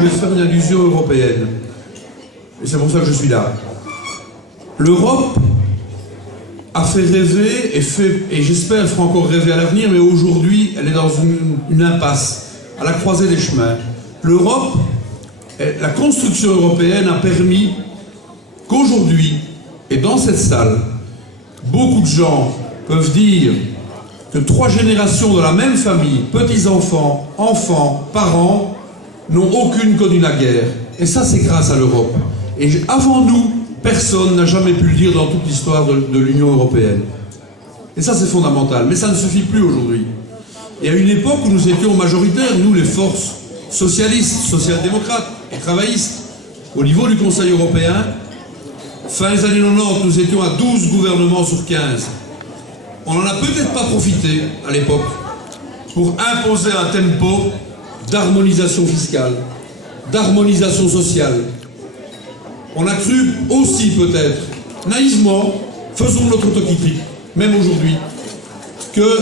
je vais faire une allusion européenne. Et c'est pour ça que je suis là. L'Europe a fait rêver et j'espère elle fera encore rêver à l'avenir, mais aujourd'hui, elle est dans une impasse, à la croisée des chemins. L'Europe, la construction européenne a permis qu'aujourd'hui, et dans cette salle, beaucoup de gens peuvent dire que 3 générations de la même famille, petits-enfants, enfants, parents, n'ont aucune connue la guerre. Et ça, c'est grâce à l'Europe. Et avant nous, personne n'a jamais pu le dire dans toute l'histoire de l'Union européenne. Et ça, c'est fondamental. Mais ça ne suffit plus aujourd'hui. Et à une époque où nous étions majoritaires, nous, les forces socialistes, social-démocrates et travaillistes, au niveau du Conseil européen, fin des années 90, nous étions à 12 gouvernements sur 15. On n'en a peut-être pas profité, à l'époque, pour imposer un tempo d'harmonisation fiscale, d'harmonisation sociale. On a cru aussi peut-être, naïvement, faisons notre autocritique, même aujourd'hui, que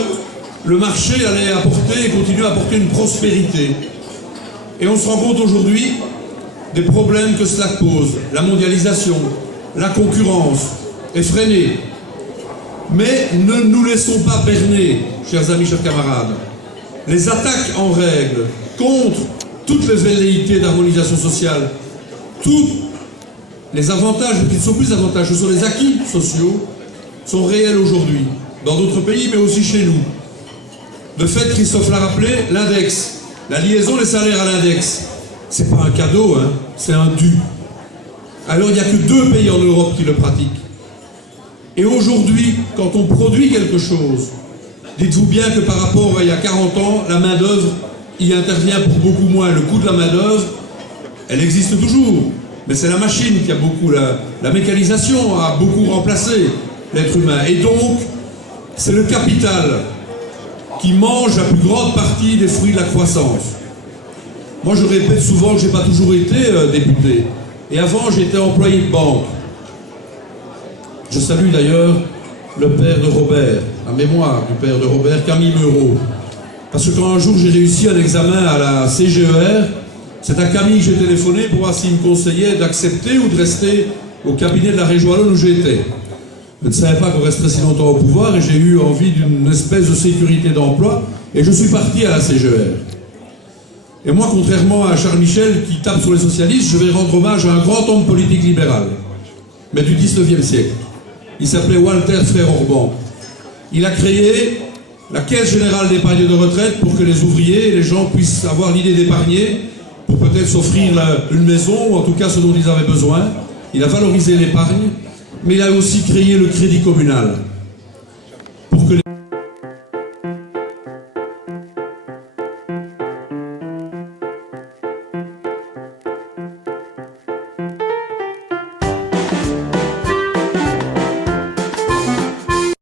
le marché allait apporter et continuer à apporter une prospérité. Et on se rend compte aujourd'hui des problèmes que cela pose. La mondialisation, la concurrence est freinée. Mais ne nous laissons pas berner, chers amis, chers camarades. Les attaques en règle contre toutes les velléités d'harmonisation sociale, tous les avantages, qui ne sont plus avantages, ce sont les acquis sociaux, sont réels aujourd'hui, dans d'autres pays, mais aussi chez nous. De fait, Christophe l'a rappelé, l'index, la liaison des salaires à l'index, c'est pas un cadeau, hein, c'est un dû. Alors il n'y a que 2 pays en Europe qui le pratiquent. Et aujourd'hui, quand on produit quelque chose, dites-vous bien que par rapport à il y a 40 ans, la main-d'œuvre y intervient pour beaucoup moins. Le coût de la main-d'œuvre, elle existe toujours, mais c'est la machine qui a beaucoup, la mécanisation a beaucoup remplacé l'être humain. Et donc, c'est le capital qui mange la plus grande partie des fruits de la croissance. Moi, je répète souvent que je n'ai pas toujours été député. Et avant, j'étais employé de banque. Je salue d'ailleurs le père de Robert, la mémoire du père de Robert, Camille Meurot. Parce que quand un jour j'ai réussi un examen à la CGER, c'est à Camille que j'ai téléphoné pour voir s'il me conseillait d'accepter ou de rester au cabinet de la région wallonne où j'étais. Je ne savais pas qu'on resterait si longtemps au pouvoir et j'ai eu envie d'une espèce de sécurité d'emploi et je suis parti à la CGER. Et moi, contrairement à Charles Michel qui tape sur les socialistes, je vais rendre hommage à un grand homme politique libéral, mais du 19e siècle. Il s'appelait Walter Frère-Orban. Il a créé la Caisse Générale d'Épargne de Retraite pour que les ouvriers et les gens puissent avoir l'idée d'épargner pour peut-être s'offrir une maison ou en tout cas ce dont ils avaient besoin. Il a valorisé l'épargne, mais il a aussi créé le crédit communal pour que les